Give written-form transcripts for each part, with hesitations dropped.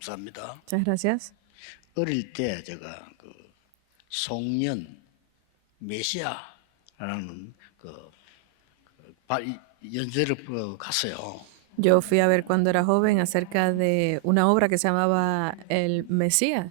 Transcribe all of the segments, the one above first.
감사합니다. Muchas gracias. 어릴 때 제가 그 송년 메시아라는 연재를 갔어요. Yo fui a ver cuando era joven acerca de una obra que se llamaba El Mesías.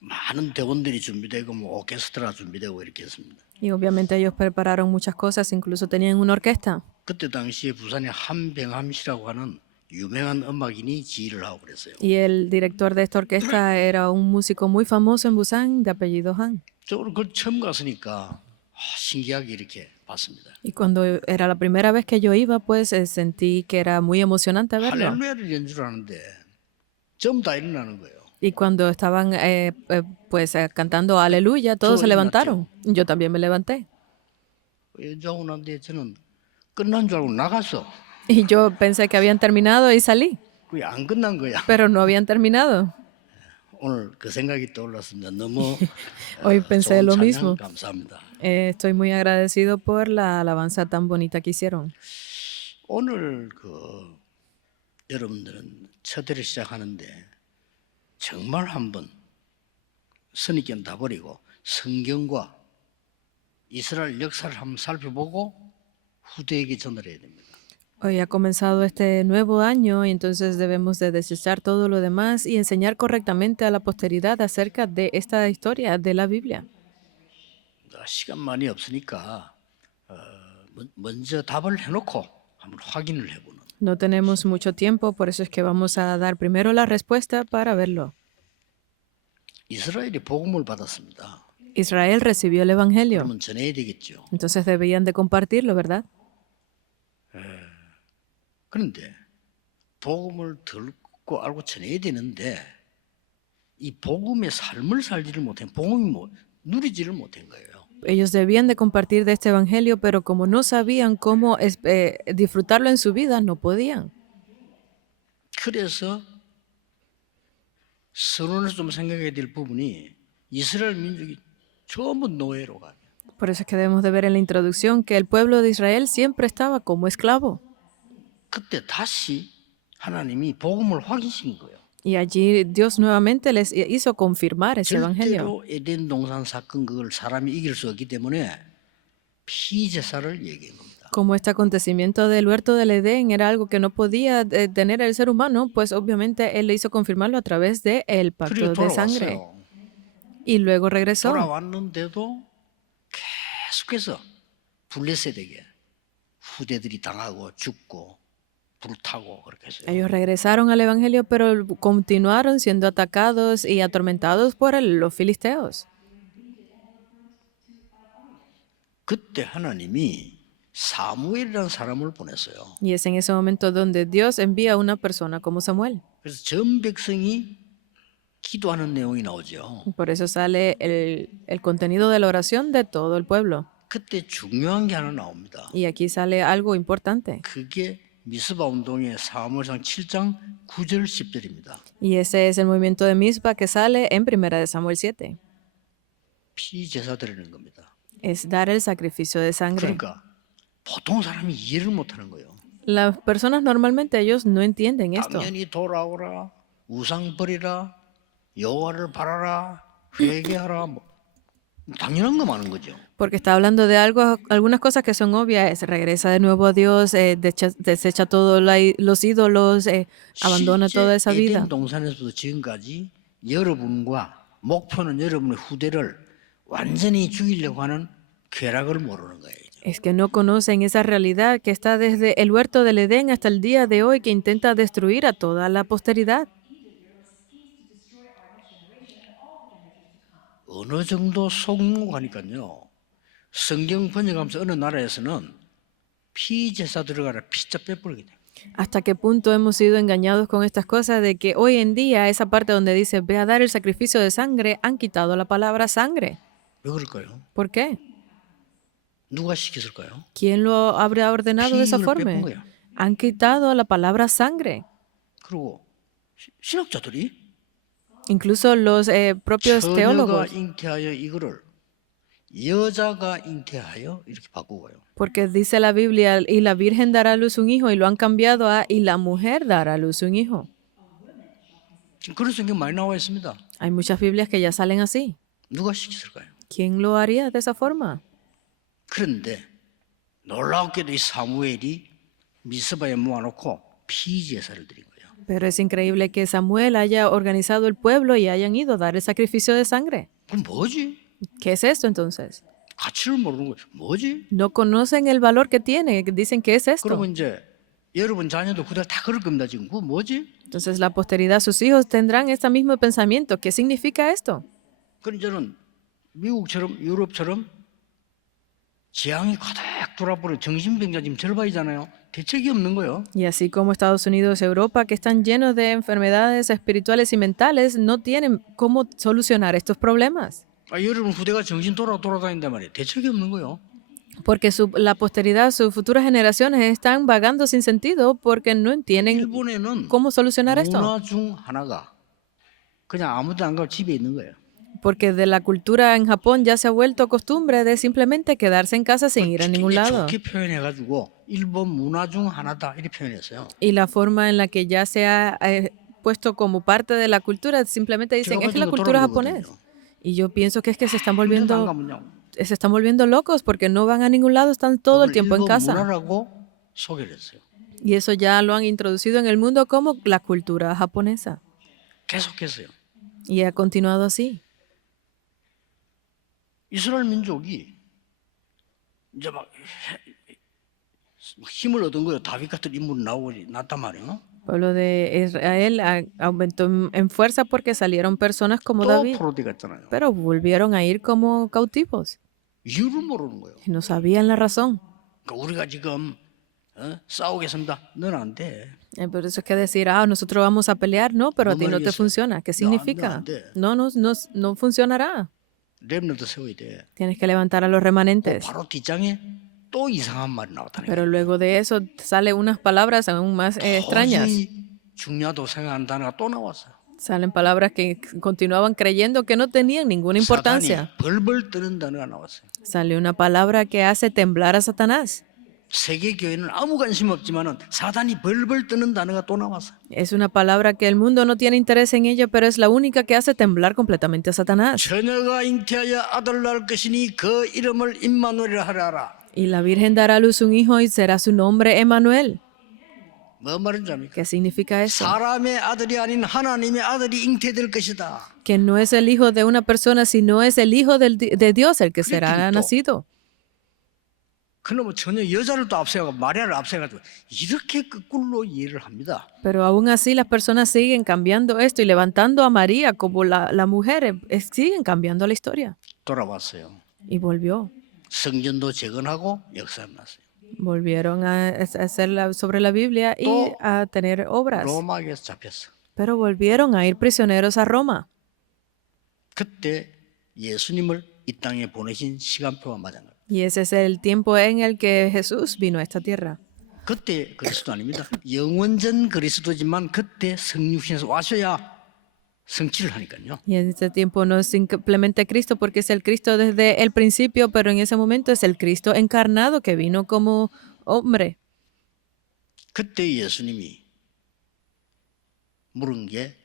많은 대원들이 준비되고 뭐 오케스트라 준비되고 이렇게 했습니다. Y obviamente ellos prepararon muchas cosas, incluso tenían una orquesta. 그때 당시에 부산에 한병함 씨라고 하는 유명한 음악인이 지휘를 하고 그랬어요. Y el director de esta orquesta era un músico muy famoso en Busan de apellido Han. 저는 그걸 처음 갔으니까 신기하게 이렇게 봤습니다. Y cuando era la primera vez que yo iba, pues sentí que era muy emocionante verlo. 할렐루야를 연주를 하는데 전부 다 일어나는 거예요. Y cuando estaban cantando Aleluya, todos se levantaron. Yo también me levanté. 연주하고 난데 저는 끝난 줄 알고 나갔어. Y yo pensé que habían terminado y salí, 그게 안 끝난 거야. pero no habían terminado. 오늘 그 생각이 떠올랐습니다. 너무 Hoy pensé 좋은 lo 찬양 mismo. 감사합니다. Estoy muy agradecido por la alabanza tan bonita que hicieron. 오늘 여러분들은 첫 해를 시작하는데 정말 한번 선입견 다 버리고 성경과 이스라엘 역사를 한번 살펴보고 후대에게 전달해야 됩니다. Hoy ha comenzado este nuevo año y entonces debemos de desechar todo lo demás y enseñar correctamente a la posteridad acerca de esta historia de la Biblia. 시간 많이 없으니까 먼저 답을 해놓고 한번 확인을 해보는. No tenemos mucho tiempo, por eso es que vamos a dar primero la respuesta para verlo. 이스라엘이 복음을 받았습니다. Israel recibió el Evangelio, 그러면 전해야 되겠죠. entonces debían de compartirlo, ¿verdad? 그런데 복음을 듣고 알고 전해야 되는데 이 복음의 삶을 살지를 못한 복음이 누리지를 못한 거예요. Ellos debían de compartir de este Evangelio, pero como no sabían cómo disfrutarlo en su vida, no podían. 그래서 서론에서 좀 생각해야 될 부분이 이스라엘 민족이 전부 노예로 가요. Por eso es que debemos de ver en la introducción que el pueblo de Israel siempre estaba como esclavo. 그때 다시 하나님이 복음을 확인시킨 거예요. Y allí Dios nuevamente les hizo confirmar ese Evangelio. 절대로 에덴 동산 사건 그걸 사람이 이길 수 없기 때문에 피제사를 얘기한 겁니다. Como este acontecimiento del huerto del Edén era algo que no podía tener el ser humano, pues obviamente Él le hizo confirmarlo a través del pacto 그리고 de sangre. 돌아왔어요. Y luego regresó. 돌아왔는데도 계속해서 블레셋에게 후대들이 당하고 죽고 불타고 그렇게 했어요. Ellos regresaron al Evangelio, pero continuaron siendo atacados y atormentados por los filisteos. 그때 하나님이 사무엘이라는 사람을 보냈어요. Y es en ese momento donde Dios envía a una persona como Samuel. 그래서 전 백성이 기도하는 내용이 나오죠. Por eso sale el contenido de la oración de todo el pueblo. 그때 중요한 게 하나 나옵니다. Y aquí sale algo importante. 그게 미스바 운동의 사무엘상 7장 9절 10절입니다. Y ese es el movimiento de Mizpa que sale en 1 de Samuel 7. 피제사 드리는 겁니다. Es dar el sacrificio de sangre. 그러니까 보통 사람이 이해를 못하는 거예요. Las personas normalmente ellos no entienden esto. 당연히 돌아오라, 우상 버리라, 여호와를 바라라, 회개하라, 당연한 거 많은 거죠. Porque está hablando de algo, algunas cosas que son obvias. Regresa de nuevo a Dios, desecha todos los ídolos, abandona toda esa vida. 에덴 동산에서부터 지금까지 여러분과 목표는 여러분의 후대를 완전히 죽이려고 하는 쾌락을 모르는 거예요. Es que no conocen esa realidad que está desde el huerto del Edén hasta el día de hoy, que intenta destruir a toda la posteridad. 어느 정도 속는 가니까요. 성경 번역하면서 어느 나라에서는 피제사 들어가라 피자 빼버리게 돼요. ¿Hasta qué punto hemos sido engañados con estas cosas de que hoy en día esa parte donde dice ve a dar el sacrificio de sangre, han quitado la palabra sangre? 왜 그럴까요? ¿Por qué? 누가 시켰을까요? ¿Quién lo habrá ordenado de esa 피임을 forma? 뺏은 거야. Han quitado la palabra sangre. 그리고 신학자들이 Incluso los propios 처녀가 teólogos. 잉태하여 이거를 여자가 잉태하여 이렇게 바꾸고요. Porque dice la Biblia, y la Virgen dará a luz un hijo, y lo han cambiado a, y la mujer dará a luz un hijo. 지금 그런 성경 많이 나와 있습니다. Hay muchas Biblias que ya salen así. 누가 시켰을까요? ¿Quién lo haría de esa forma? 그런데 놀랍게도 이 사무엘이 미스바에 모아놓고 피제사를 드린 거예요. Pero es increíble que Samuel haya organizado el pueblo y hayan ido a dar el sacrificio de sangre. 그럼 뭐지? ¿Qué es esto entonces? 가치를 모르는 거예요. 뭐지? No conocen el valor que tiene. Dicen, ¿qué es esto? 그러면 이제 여러분 자녀도 그대로 다 그럴 겁니다. 지금 그거 뭐지? Entonces la posteridad, sus hijos tendrán este mismo pensamiento. ¿Qué significa esto? 그럼 저는 미국처럼 유럽처럼 재앙이 가득 돌아버려 정신병자 지금 절반이잖아요. 대책이 없는 거예요. Y así como Estados Unidos y Europa, que están llenos de enfermedades espirituales y mentales, no tienen cómo solucionar estos problemas. 여러분 후대가 정신 돌아다닌단 말이에요. 대책이 없는 거예요. Porque la posteridad, sus futuras generaciones están vagando sin sentido porque no entienden 일본에는 cómo solucionar esto. 문화 중 하나가 그냥 아무도 안 가고 집에 있는 거예요. Porque de la cultura en Japón ya se ha vuelto costumbre de simplemente quedarse en casa sin ir a ningún lado. 좋게 표현해가지고 일본 문화 중 하나다 이렇게 표현했어요. Y la forma en la que ya se ha puesto como parte de la cultura, simplemente dicen, es la cultura japonesa. Y yo pienso que es que se están volviendo locos porque no van a ningún lado, están todo el tiempo en casa. 문화라고 소개를 했어요. Y eso ya lo han introducido en el mundo como la cultura japonesa. 계속했어요. Y ha continuado así. 이스라엘 민족이 이제 막 힘을 얻은 거예요. 다윗 같은 인물이 났단 말이에요. El pueblo de Israel aumentó en fuerza porque salieron personas como 또 David, 포로돼 갔잖아요. pero volvieron a ir como cautivos. 이유를 모르는 거예요. Y no sabían la razón. 그러니까 우리가 지금 싸우겠습니다. 넌 안 돼. Por eso es que decir, nosotros vamos a pelear, no, pero a No ti me no te digas, funciona. ¿Qué no, significa? no, No funcionará. 렘넌트 세워야 돼. Tienes que levantar a los remanentes. 바로 뒷장에 또 이상한 말이 나타나요. Pero luego de eso salen unas palabras aún más extrañas. 중요하다고 생각하는 단어가 또 나왔어요. Salen palabras que continuaban creyendo que no tenían ninguna importancia. 사단이 벌벌 떠는 단어가 나왔어요. Sale una palabra que hace temblar a Satanás. 세계 교회는 아무 관심 없지만은 사단이 벌벌 떠는 단어가 또 나왔어요. Es una palabra que el mundo no tiene interés en ella, pero es la única que hace temblar completamente a Satanás. 처녀가 잉태하여 아들 낳을 것이니 그 이름을 임마누엘이라 하라. Y la Virgen dará a luz un hijo y será su nombre Emmanuel. 뭐 말인지 압니까? ¿Qué significa eso? 사람의 아들이 아닌 하나님의 아들이 잉태될 것이다. Que no es el hijo de una persona, sino es el hijo de Dios el que será nacido. 그놈은 전혀 여자를 또 앞세워가 마리아를 앞세워가지고 이렇게 거꾸로 이해를 합니다. Pero aún así las personas siguen cambiando esto y levantando a María como la mujer, siguen cambiando la historia. 돌아왔어요. Y volvió. 성전도 재건하고 역사가 났어요. Volvieron a hacer sobre la Biblia y 또 a tener obras. 로마에서 잡혔어. Pero volvieron a ir prisioneros a Roma. 그때 예수님을 이 땅에 보내신 시간표가 맞은 거예요. Y ese es el tiempo en el que Jesús vino a esta tierra. 그때 그리스도 아닙니다. 영원전 그리스도지만 그때 성육신에서 와셔야 성취를 하니까요. Y en este tiempo no es simplemente Cristo porque es el Cristo desde el principio, pero en ese momento es el Cristo encarnado que vino como hombre. 그때 예수님이 물은 게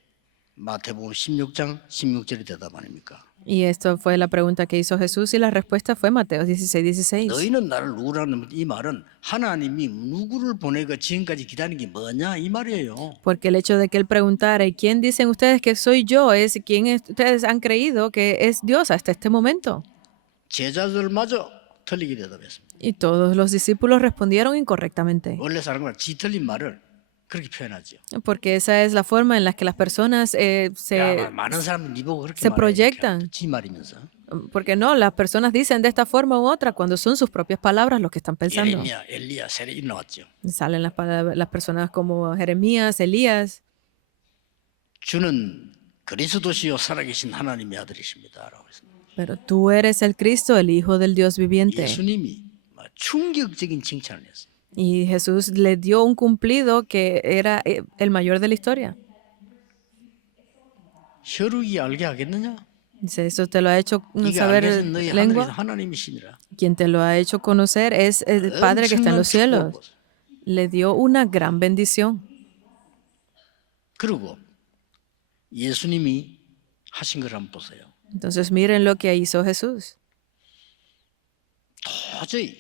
마태복음 16장 16절의 대답 아닙니까? Y esto fue la pregunta que hizo Jesús y la respuesta fue Mateo 16:16. 너희는 나를 누구라는 이 말은 하나님이 누구를 보내고 지금까지 기다린 게 뭐냐 이 말이에요. Porque el hecho de que él preguntara, ¿y quién dicen ustedes que soy yo? Es quién ustedes han creído que es Dios hasta este momento. 제자들마저 틀리게 대답했습니다. Y todos los discípulos respondieron incorrectamente. 원래 사람은 지 틀린 말을 그렇게 표현하죠. Porque esa es la forma en la que las personas 야, 많은 사람들 네 보고 그렇게 se 말해. proyectan. 지 말이면서. Porque no, las personas dicen de esta forma u otra cuando son sus propias palabras lo que están pensando. 예레미야, 엘리야, 세례 나왔죠. Salen las personas como Jeremías, Elías. 주는 그리스도시요 살아계신 하나님의 아들이십니다라고 했습니다. Pero tú eres el Cristo, el Hijo del Dios viviente. 예수님이 충격적인 칭찬을 했어요. Y Jesús le dio un cumplido que era el mayor de la historia. 혈육이 알게 하겠느냐? Dice, eso te lo ha hecho 네가 saber 알게 된 너희 하늘에서 lengua. 하나님이시니라. Quien te lo ha hecho conocer es el Padre que está en los cielos. Le dio una gran bendición. 그리고 예수님이 하신 걸 한번 보세요. Entonces miren lo que hizo Jesús. 도저히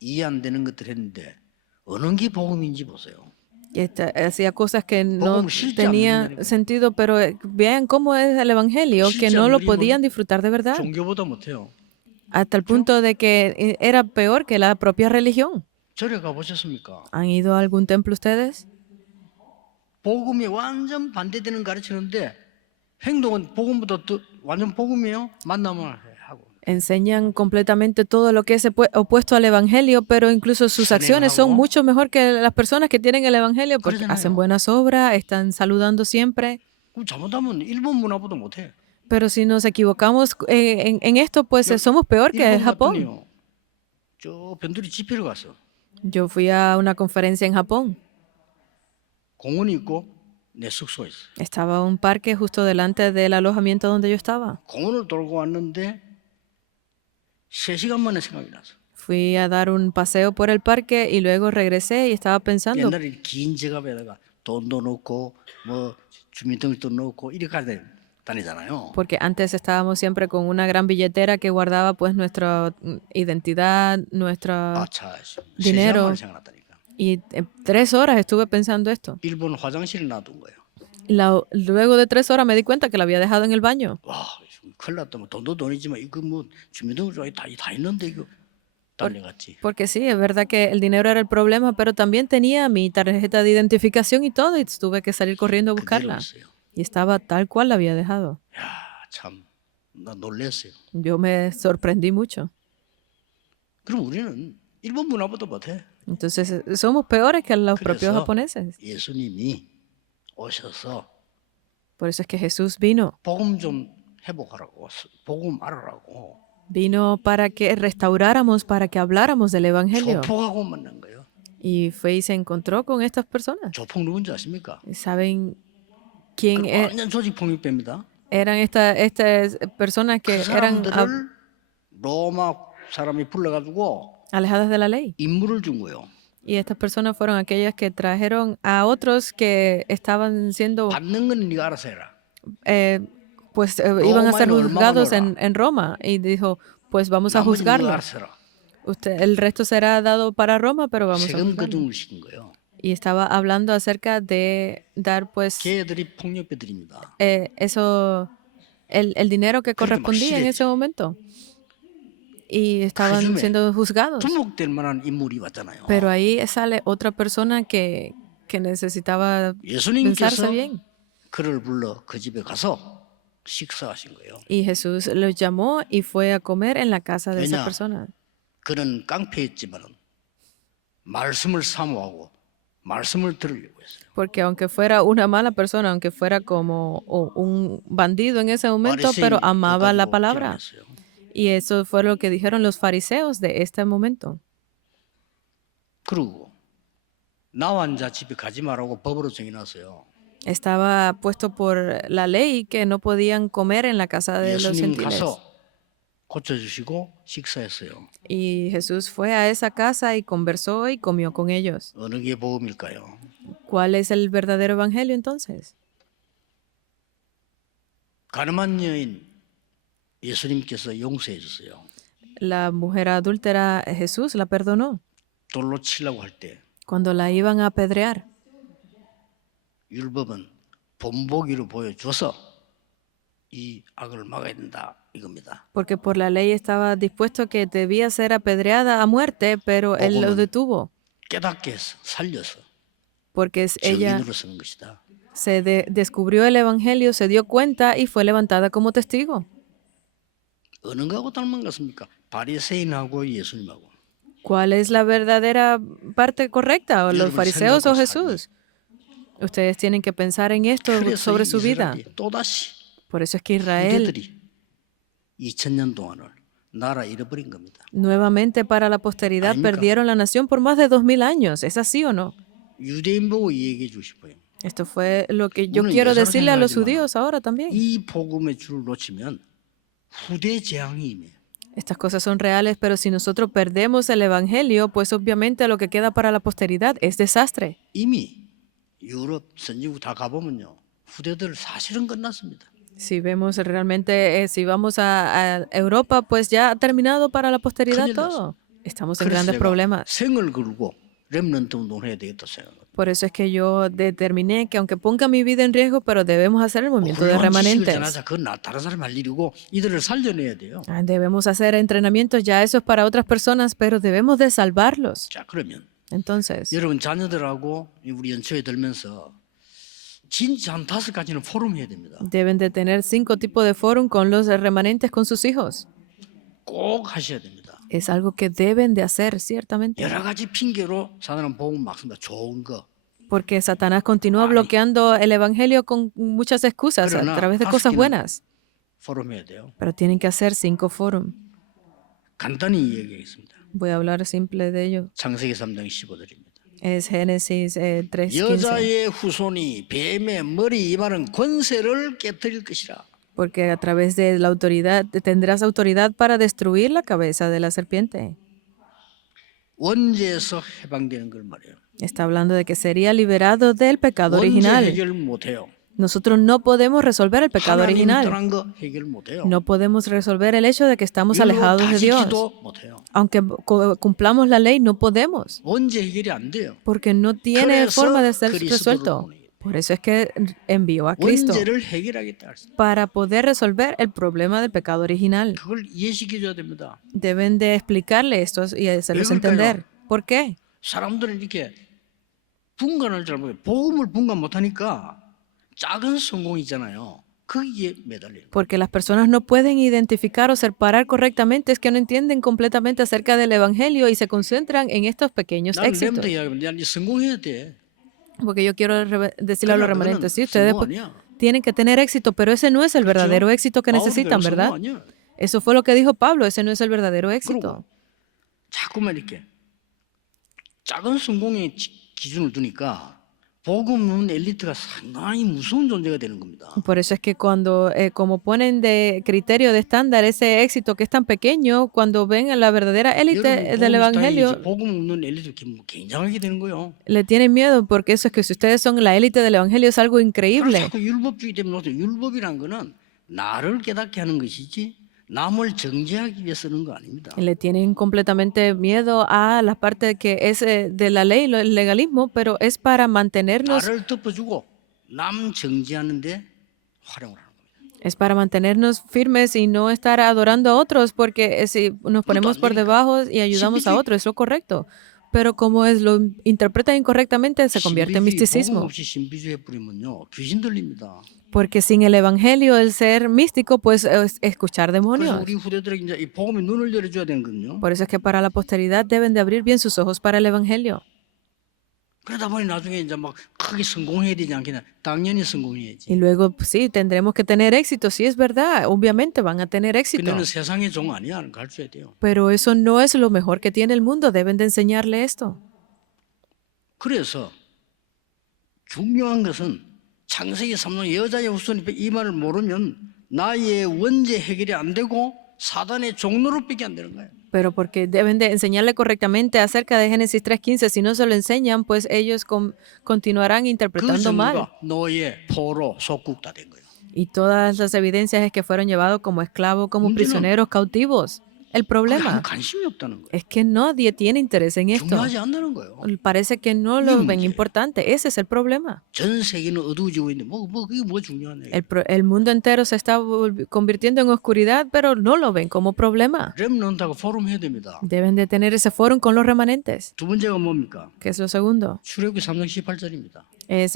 이해 안 되는 것들 했는데 어느 게 복음인지 보세요. Hacía cosas que no 복음을 실제 안 tenían 믿는다니까. sentido, pero vean cómo es el Evangelio, que 실제 no 안 lo 믿으면 podían disfrutar de verdad, 종교보다 못해요. hasta el punto de que era peor que la propia religión. 절에 가보셨습니까? ¿Han ido a algún templo ustedes? 복음이 완전 반대되는 가르치는데 행동은 복음보다 더 완전 복음이에요. 만나면 하고. Enseñan completamente todo lo que es opuesto al Evangelio, pero incluso sus acciones son mucho mejor que las personas que tienen el Evangelio porque hacen buenas obras, están saludando siempre. 그럼 잘못하면 일본 문화보다 못해. Pero si nos equivocamos en esto, pues somos peor que 일본 Japón. 갔더니요. 저 변두리 집회를 갔어. Yo fui a una conferencia en Japón. 공원이 있고 내 숙소가 있어. Estaba un parque justo delante del alojamiento donde yo estaba. 공원을 돌고 왔는데 3시간 만에 생각이 나서. Fui a dar un paseo por el parque y luego regresé y estaba pensando, 옛날에 긴 지갑에다가 돈도 넣고 뭐 주민등록도 넣고 이렇게 다니잖아요. porque antes estábamos siempre con una gran billetera que guardaba pues nuestra identidad, nuestra 차 3시간 dinero. 만에 생각났다니까. Y 3 horas estuve pensando esto. 일본 화장실에 놔둔 거예요. Luego de 3 horas me di cuenta que la había dejado en el baño. 와, 큰일 났다. 뭐 돈도 돈이지만 이거 뭐 주민등록증이 다 있는데 이거 달려갔지. Porque sí, es verdad que el dinero era el problema, pero también tenía mi tarjeta de identificación y todo, y tuve que salir corriendo a 그대로 buscarla. 있어요. Y estaba tal cual la había dejado. 야, 참, 나 놀랐어요. Yo me sorprendí mucho. 그럼 우리는 일본 문화보다 못해. Entonces, somos peores que los propios 그래서 japoneses. 예수님이 오셔서 Por eso es que Jesús vino. 복음 좀 회복하라고, 복음 알아라고. Vino para que restauráramos, para que habláramos del Evangelio. 조폭하고 만난 거예요. Y fue y se encontró con estas personas. 조폭 누군지 아십니까? ¿Saben quién 완전 조직 폭력배입니다. eran estas personas que 그 eran 사람들을 로마 사람이 불러가지고 alejadas de la ley? 임무를 준 거예요. Y estas personas fueron aquellas que trajeron a otros que estaban siendo, 받는 건 네가 알아서 해라. pues iban a ser Roma no, juzgados hermano, en Roma. Y dijo, pues vamos a 나머지 네가 juzgarlo. 알아서 해라. El resto será dado para Roma, pero vamos a 세금 juzgarlo. 거둥을 시킨 거예요. Y estaba hablando acerca de dar pues 걔들이 폭력배들입니다. el dinero que correspondía en ese momento. Y estaban 그중에 siendo juzgados. 주목될 만한 인물이 왔잖아요. Pero ahí sale otra persona que necesitaba pensarse 예수님께서 bien. 그를 불러 그 집에 가서 식사하신 거예요. Y Jesús los llamó y fue a comer en la casa de esa 왜냐? persona. 그는 깡패였지만 말씀을 사모하고 말씀을 들으려고 했어요. Porque aunque fuera una mala persona, aunque fuera como un bandido en ese momento, pero amaba la palabra. 기록했어요. Y eso fue lo que dijeron los fariseos de este momento. 그리고 나와 앉아 집에 가지 말라고 법으로 정해놨어요. Estaba puesto por la ley que no podían comer en la casa de los 예수님 gentiles. 가서 고쳐주시고 식사했어요. Y Jesús fue a esa casa y conversó y comió con ellos. 어느 게 복음일까요? ¿Cuál es el verdadero evangelio entonces? 가늠한 여인 예수님께서 용서해 주세요. La mujer adúltera, Jesús la perdonó 돌로 치려고 할 때 cuando la iban a apedrear. 율법은 본보기로 보여줘서 이 악을 막아야 된다 이겁니다. Porque por la ley estaba dispuesto que debía ser apedreada a muerte, pero él lo detuvo. 깨닫게 해서 살려서 Porque ella 증인으로 서는 것이다. se descubrió el evangelio, se dio cuenta y fue levantada como testigo. 어느 거하고 닮은 것입니까? 바리새인하고 예수님하고. ¿Cuál es la verdadera parte correcta? ¿O los fariseos o Jesús? Ustedes tienen que pensar en esto 그래서 sobre su vida. 이스라엘이 또다시 Por eso es que Israel 후대들이 2000년 동안을 나라 잃어버린 겁니다. nuevamente para la posteridad 아닙니까? perdieron la nación por más de 2000 años. ¿Es así o no? 유대인 보고 얘기해 주고 싶어요. Esto fue lo que yo 우리는 quiero 예사로 decirle a los 생각하지만 judíos ahora también. 이 복음의 줄을 놓치면 후대 재앙이 임해요. Estas cosas son reales, pero si nosotros perdemos el evangelio, pues obviamente lo que queda para la posteridad es desastre. 이미 유럽 선진국 다 가보면요. 후대들 사실은 끝났습니다. Si vemos realmente, si vamos a Europa, pues ya ha terminado para la posteridad 큰일 todo. Estamos en 그래서 grandes 제가 problemas. 생을 걸고 렘넌트 운동을 해야 되겠다 생각합니다. Por eso es que yo determiné que aunque ponga mi vida en riesgo, pero debemos hacer el movimiento de 훌륭한 지식을 remanentes. 전하자. 그건 다른 사람 할 일이고 이들을 살려내야 돼요. Debemos hacer entrenamientos, ya eso es para otras personas, pero debemos de salvarlos. 자, 그러면 Entonces, 여러분 자녀들하고 우리 연초에 들면서 진짜 한 5가지는 포럼 해야 됩니다. deben de tener 5 tipos de fórum con los remanentes con sus hijos. 꼭 하셔야 됩니다. Es algo que deben de hacer, ciertamente. 여러 가지 핑계로 사단은 복음 막습니다. 좋은 거. Porque Satanás continúa bloqueando el evangelio con muchas excusas a través de cosas buenas. 포럼 해야 돼요. Pero tienen que hacer 5 fórum. 간단히 이야기하겠습니다. Voy a hablar simple de ello. 창세기 3장 15절입니다. Es Génesis 3:15. 여자의 후손이 뱀의 머리 이마는 권세를 깨뜨릴 것이라. Porque a través de la autoridad tendrás autoridad para destruir la cabeza de la serpiente. 원죄에서 해방되는 걸 말해요. Está hablando de que sería liberado del pecado 원죄 original. 해결 못해요. Nosotros no podemos resolver el pecado 하나님 original. 떠난 거 해결 못해요. No podemos resolver el hecho de que estamos 이걸로 alejados 다 de Dios. 지키도 못해요. Aunque cumplamos la ley, no podemos. 원죄 해결이 안 돼요. Porque no tiene 그래서 forma de ser 그리스도를 resuelto. 보내요. Por eso es que envió a Cristo 원죄를 해결하겠다. 했어요. para poder resolver el problema del pecado original. 그걸 이해시켜 줘야 됩니다. Deben de explicarle esto y hacerlos 왜 그럴까요? entender. ¿Por qué? 사람들은 이렇게 분간을 잘 못해요. 복음을 분간 못하니까 작은 성공이잖아요. 거기에 매달려요. Porque las personas no pueden identificar o separar correctamente, es que no entienden completamente acerca del evangelio y se concentran en estos pequeños 나는 éxitos. 렘터 이야기하면 성공해야 돼. Porque yo quiero decirle a los 그러나 remanentes, sí, 그거는 ustedes 성공 아니야. tienen que tener éxito, pero ese no es el verdadero éxito que 바울도 necesitan, 성공 ¿verdad? 아니야. Eso fue lo que dijo Pablo, ese no es el verdadero éxito. 자꾸만 이렇게 작은 성공의 기준을 두니까 복음은 엘리트가 상당히 무서운 존재가 되는 겁니다. Por eso es que cuando, como ponen de criterio de estándar ese éxito que es tan pequeño, cuando ven a la verdadera élite del evangelio, 복음 없는 엘리트 굉장하게 되는 거예요. le tienen miedo, porque eso es que si ustedes son la élite del evangelio es algo 그래서 increíble. 자꾸 율법주의 때문에 율법이란 거는 나를 깨닫게 하는 것이지 남을 정죄하기 위해 쓰는 거 아닙니다. Le tienen completamente miedo a la parte que es de la ley, el legalismo, pero es para mantenernos, 나를 덮어주고 남 정죄하는데 활용을 하는 겁니다. es para mantenernos firmes y no estar adorando a otros, porque si nos ponemos por debajo y ayudamos a otros, es lo correcto. Pero como lo interpretan incorrectamente, se convierte en 복음 misticismo. 없이 신비주의 뿌리면요 귀신 들립니다. Porque sin el evangelio, el ser místico, pues es escuchar 그래서 demonios. 우리 후대들에게 이제 이 복음의 눈을 열어줘야 되는 거든요. Por eso es que para la posteridad deben de abrir bien sus ojos para el evangelio. 그러다 보니 나중에 이제 막 크게 성공해야 되지 않겠냐? 당연히 성공해야지. Y luego, pues, sí, tendremos que tener éxito, sí es verdad, obviamente van a tener éxito. 근데는 세상의 종 아니야, 가르쳐야 돼요. Pero eso no es lo mejor que tiene el mundo, deben de enseñarle esto. 그래서 중요한 것은 창세기 3장 여자의 후손이 이 말을 모르면 나의 원죄 해결이 안 되고 사단의 종로로밖에 안 되는 거예요. Pero porque deben de enseñarle correctamente acerca de Génesis 3:15, si no se lo enseñan, pues ellos continuarán 그 interpretando mal. 증거가 노예, 포로, 속국 다 된 거예요. Y todas las evidencias es que fueron llevados como esclavos, como 문제는 prisioneros, cautivos. El 그게 아무 problema 관심이 없다는 거예요. es que nadie tiene interés en esto. 중요하지 않다는 거예요. Parece que no lo ven importante. Ese es el problema. 전 세계는 어두워지고 있는데 그게 뭐 중요한 얘기예요. El mundo entero se está convirtiendo en oscuridad, pero no lo ven como problema. 렘넌트하고 포럼 해야 됩니다. Deben de tener ese foro con los remanentes. 두 번째가 뭡니까? ¿Qué es lo segundo? 출애굽기 3장 18절입니다. Es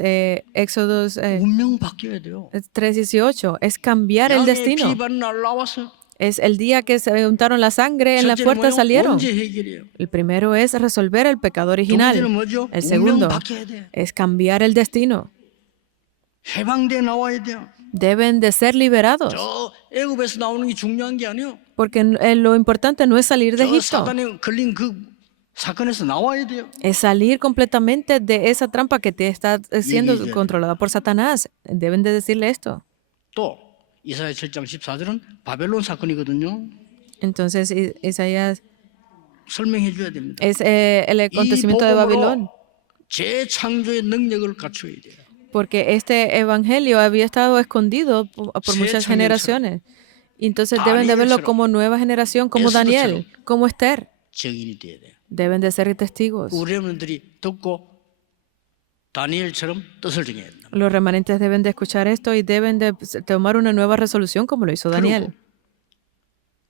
Éxodos 운명 바뀌어야 돼요. 3:18. Es cambiar el 양의 destino. 피반 날 나와서 Es el día que se untaron la sangre, en la 첫째는 puerta 뭐예요? salieron. 원죄 해결이에요. El primero es resolver el pecado 두 original. 번째는 뭐죠? El 운명 segundo 바뀌어야 돼. es cambiar el destino. 해방돼 나와야 돼요. Deben de ser liberados. 저 애굽에서 나오는 게 중요한 게 아니에요. Porque lo importante no es salir de 저 Egipto. 사단에 걸린 그 사건에서 나와야 돼요. Es salir completamente de esa trampa que te está siendo 이게 이제- controlada por Satanás. Deben de decirle esto. 또 이사야 7장 14절은 바벨론 사건이거든요. Entonces, Isaías 설명해 줘야 됩니다. es el acontecimiento de 복음으로 Babilón. 재창조의 능력을 갖춰야 돼요. porque este evangelio había estado escondido por 새 muchas 청년처럼, generaciones. Y entonces deben de verlo 다니엘처럼, como nueva generación, como 에스더처럼 Daniel, como Esther. 증인이 돼야 돼요. Deben de ser testigos. 우리 렘넌들이 듣고 다니엘처럼 뜻을 정해야 된다. Los remanentes deben de escuchar esto y deben de tomar una nueva resolución como lo hizo Daniel.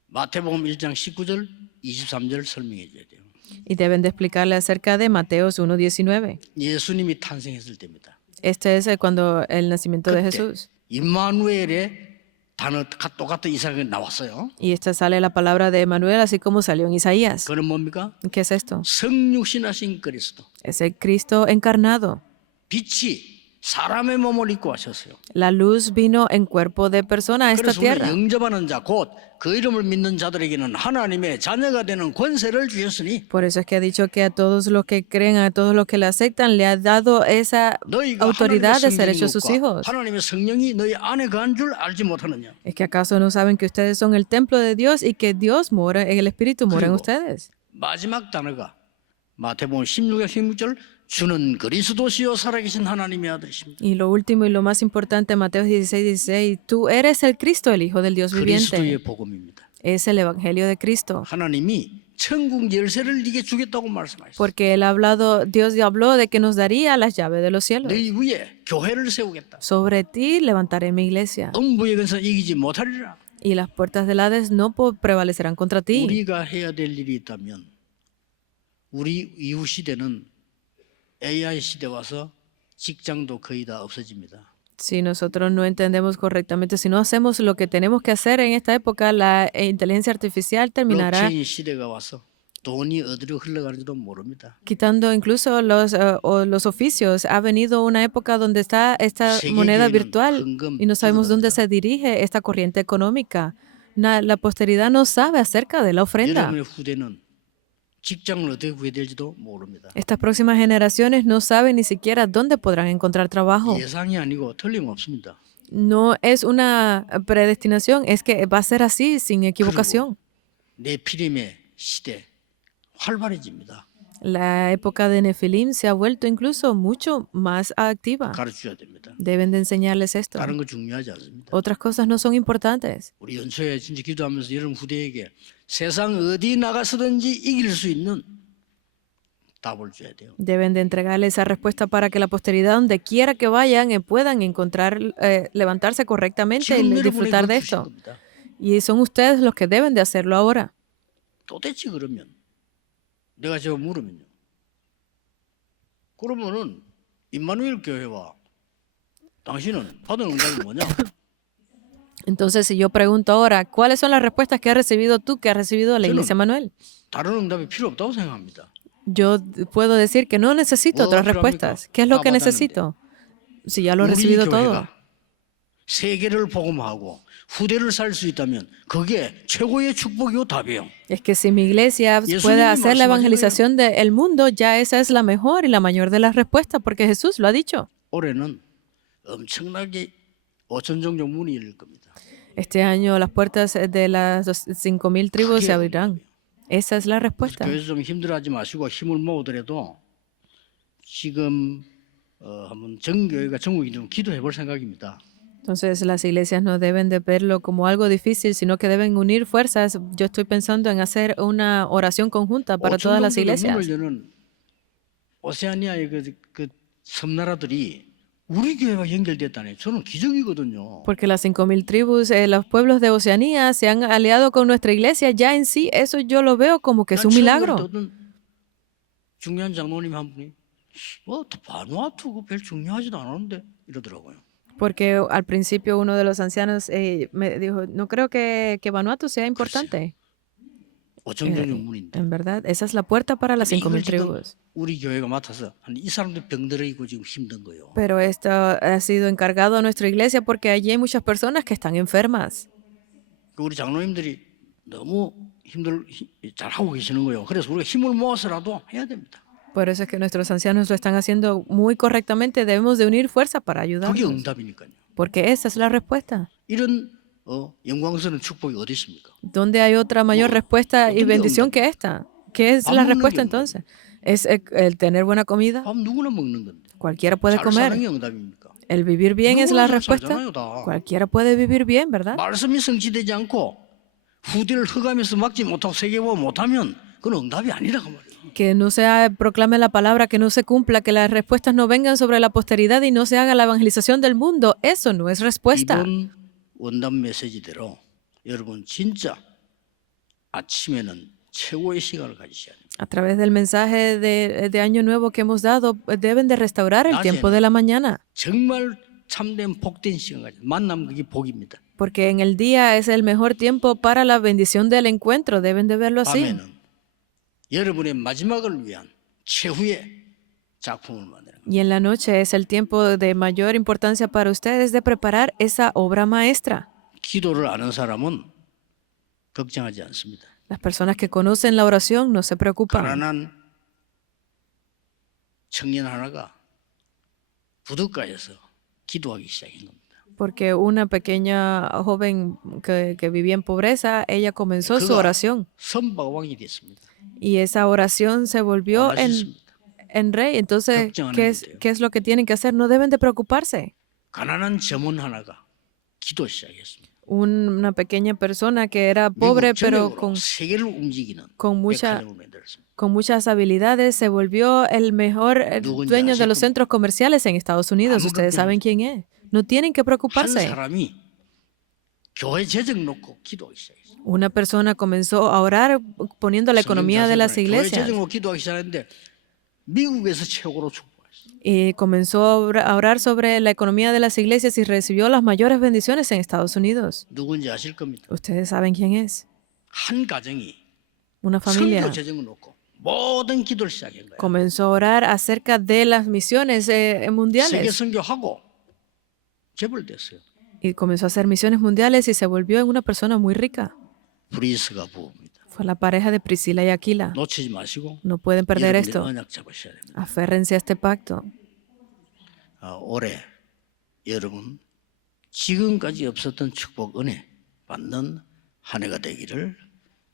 마태복음 1장 19절, 23절 설명해 줘야 돼요. Y deben de explicarle acerca de Mateos 1:19. 예수님이 탄생했을 때입니다. Este es cuando el nacimiento de 그때 Jesús. 임마누엘의 단어 똑같은 이삭이 나왔어요. Y esta sale la palabra de Emanuel, así como salió en Isaías. 그건 뭡니까? ¿Qué es esto? 성육신하신 그리스도. Es el Cristo encarnado. 빛이 사람의 몸을 입고 하셨어요. La luz vino en cuerpo de persona a esta 그래서 우리 tierra. 영접하는 자, 곧 그 이름을 믿는 자들에게는 하나님의 자녀가 되는 권세를 주셨으니 Por eso es que ha dicho que a todos los que creen, a todos los que le aceptan, le ha dado esa 너희가 autoridad de 하나님의 ser hechos sus 성령인 hijos. 것과 하나님의 성령이 너희 안에 거한 줄 알지 못하느냐. ¿Es que acaso no saben que ustedes son el templo de Dios y que Dios mora, el Espíritu mora en 그리고 ustedes? 마지막 단어가 마태복음 16장 16절 주는 그리스도시요 살아계신 하나님의 아들이십니다. Y lo último y lo más importante, Mateo 16:16, tú eres el Cristo, el Hijo del Dios viviente. 그리스도의 복음입니다. Es el Evangelio de Cristo. 하나님이 천국 열쇠를 네게 주겠다고 말씀하셨어요. Porque él ha hablado, Dios habló de que nos daría las llaves de los cielos. 너희 위에 교회를 세우겠다. Sobre ti levantaré mi iglesia. 음부의 근성 이기지 못하리라. Y las puertas del Hades no prevalecerán contra ti. 우리가 해야 될 일이 있다면 우리 이후 시대는 AI 시대 와서 직장도 거의 다 없어집니다. Si nosotros no entendemos correctamente, si no hacemos lo que tenemos que hacer en esta época, la inteligencia artificial terminará 블록체인 시대가 와서 돈이 어디로 흘러가는지도 모릅니다. quitando incluso los oficios. Ha venido una época donde está esta moneda virtual y no sabemos dónde se dirige esta corriente económica. La posteridad no sabe acerca de la ofrenda. 여러분의 후대는 직장을 어떻게 구해야 될지도 모릅니다. Estas próximas generaciones no saben ni siquiera dónde podrán encontrar trabajo. 예상이 아니고 틀림없습니다. No es una predestinación, es que va a ser así sin equivocación. 네피림의 시대 활발해집니다. La época de Nefilim se ha vuelto incluso mucho más activa. 가르쳐줘야 됩니다. Deben de enseñarles esto. 다른 거 중요하지 않습니다. Otras cosas no son importantes. 우리 연초에 진짜 기도하면서 여러분 후대에게 세상 어디 나가서든지 이길 수 있는 답을 줘야 돼요. Deben de entregarle esa respuesta para que la posteridad, donde quiera que vayan, puedan encontrar, levantarse correctamente y 지금 여러분이 disfrutar de 그걸 주신 esto. 겁니다. Y son ustedes los que deben de hacerlo ahora. 도대체 그러면 내가 제가 물으면요. 그러면은 임마누엘 교회와 당신은 받은 응답이 뭐냐? Entonces, si yo pregunto ahora, ¿cuáles son las respuestas que has recibido tú, que has recibido la 저는 Iglesia Manuel? 다른 응답이 필요 없다고 생각합니다. Yo puedo decir que no necesito otras respuestas. ¿Qué es lo que necesito? Si ya lo he 우리 recibido todo. 교회가 세계를 복음하고 후대를 살 수 있다면 그게 최고의 축복이요 답이에요. Es que si mi iglesia 예수님이 puede hacer la 말씀하신 evangelización del mundo, ya esa es la mejor y la mayor de las respuestas, porque Jesús lo ha dicho. 올해는 엄청나게 5천 종족 문이 열릴 겁니다. Este año las puertas de las 5,000 tribus se abrirán. Esa es la respuesta. 교회에서 좀 힘들어하지 마시고 힘을 모으더라도 지금 한번 전 교회가 전국이 좀 기도해 볼 생각입니다. Entonces las iglesias no deben de verlo como algo difícil, sino que deben unir fuerzas. Yo estoy pensando en hacer una oración conjunta para todas las iglesias. 문을 여는 오세아니아의 그 섬나라들이 우리 교회와 연결됐다니 저는 기적이거든요. Porque las 5,000 tribus, los pueblos de Oceanía se han aliado con nuestra iglesia. Ya en sí, eso yo lo veo como que es un milagro. 어떤 중요한 장로님 한 분이 바누아투 그 별 중요하지도 않았는데 이러더라고요. Porque al principio uno de los ancianos me dijo, no creo que Vanuatu sea importante. 5천 종족 문인데. En verdad, esa es la puerta para las 5,000 tribus. 우리 교회가 맡아서 이 사람들 병들어 있고 지금 힘든 거예요. Pero esto ha sido encargado a nuestra iglesia porque allí hay muchas personas que están enfermas. 우리 장로님들이 너무 잘 하고 계시는 거예요. 그래서 우리가 힘을 모아서라도 해야 됩니다. Por eso es que nuestros ancianos lo están haciendo muy correctamente. Debemos de unir fuerza para 그게 ayudarlos. 응답이니까요. Porque esa es la respuesta. 이런 영광스러운 축복이 어디 있습니까? ¿Dónde hay otra mayor respuesta y bendición que esta? ¿Qué es la respuesta entonces? Es el tener buena comida. 밥 누구나 먹는 건데. Cualquiera puede 잘 comer. 사는 게 응답입니까? El vivir bien es la 누구나 잘 respuesta. 살잖아요, 다. Cualquiera puede vivir bien, ¿verdad? 말씀이 성취되지 않고 후대를 흑암에서 막지 못하고 세계보호 못하면 그건 응답이 아니라고 말이에요. Que no se proclame la palabra, que no se cumpla, que las respuestas no vengan sobre la posteridad y no se haga la evangelización del mundo. Eso no es respuesta. 이번 원단 메시지대로 여러분 진짜 아침에는 최고의 시간을 가지셔야 됩니다. A través del mensaje de Año Nuevo que hemos dado, deben de restaurar el tiempo de la mañana. 정말 참된 복된 시간 가지. 만남 그게 복입니다. Porque en el día es el mejor tiempo para la bendición del encuentro. Deben de verlo así. 밤에는 여러분의 마지막을 위한 최후의 작품을 만드는 거예요. Y en la noche es el tiempo de mayor importancia para ustedes de preparar esa obra maestra. 기도를 아는 사람은 걱정하지 않습니다. Las personas que conocen la oración no se preocupan. 가난한 청년 하나가 부둣가에서 기도하기 시작한 겁니다. Porque una pequeña joven que vivía en pobreza, ella comenzó su 그가 oración. 선박왕이 됐습니다. Y esa oración se volvió 원하셨습니다. en rey. Entonces, 걱정 안 ¿qué 해도 돼요. es lo que tienen que hacer? No deben de preocuparse. 가난한 점원 하나가 기도 시작했습니다. Una pequeña persona que era pobre, 미국 pero 전역으로 세계를 움직이는 con 백화점을 만들었습니다. con muchas habilidades, se volvió el mejor 누군지 dueño de 아실 los 겁니다. centros comerciales en Estados Unidos. 아무 Ustedes 걱정 saben quién es. No tienen que 한 preocuparse. 사람이 교회 재정 놓고 기도하기 시작했어요. Una persona comenzó a orar poniendo la economía de las 교회 iglesias 재정 놓고 기도하기 시작했는데 미국에서 최고로 축복했어요. y comenzó a orar sobre la economía de las iglesias y recibió las mayores bendiciones en Estados Unidos. 누군지 아실 겁니다. Ustedes saben quién es. 한 가정이 Una familia 선교 재정을 놓고 모든 기도를 시작한 거예요. comenzó a orar acerca de las misiones 세계 mundiales 선교하고 재벌됐어요. y comenzó a hacer misiones mundiales y se volvió en una persona muy rica. 브리스가 부부입니다. Fue la pareja de Priscila y Aquila. 놓치지 마시고 No pueden perder 여러분들이 esto. 언약 잡으셔야 됩니다. Aférrense a este pacto. 올해 여러분 지금까지 없었던 축복 은혜 받는 한 해가 되기를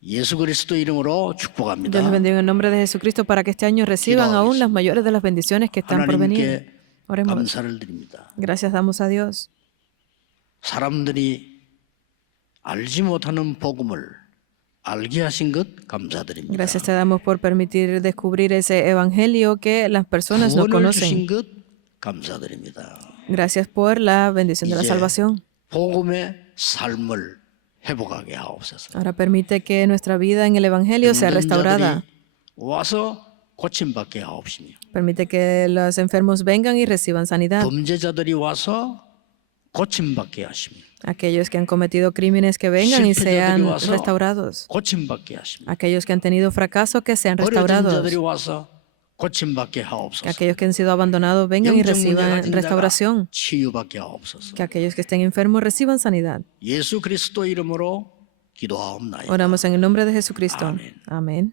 예수 그리스도 이름으로 축복합니다. Dios les bendiga en el nombre de Jesucristo para que este año reciban aún las mayores de las bendiciones que están por venir. 하나님께 Oremos. 감사를 드립니다. Gracias damos a Dios. 사람들이 알지 못하는 복음을 알게 하신 것 감사드립니다. Gracias te damos por permitir descubrir ese evangelio que las personas no 구원을 주신 conocen. 것 감사드립니다. Gracias por la bendición de la 이제 salvación. 복음의 삶을 회복하게 하옵소서. Ahora permite que nuestra vida en el evangelio sea 병든 restaurada. 자들이 와서 고침받게 하옵시며 Permite que los enfermos vengan y reciban sanidad. 범죄자들이 와서 고침받게 하시며 Aquellos que han cometido crímenes que vengan y sean 실패자들이 와서 restaurados. 고침받게 하시며 Aquellos que han tenido fracaso que sean 버려진 restaurados. 자들이 와서 고침받게 Que 하옵소서. aquellos que han sido abandonados vengan y 영적 문제 reciban 가진 자가 restauración. 치유받게 하옵소서. Que aquellos que estén enfermos reciban sanidad. 예수 그리스도 이름으로 기도하옵나이다. Oramos en el nombre de Jesucristo. Amén. Amén.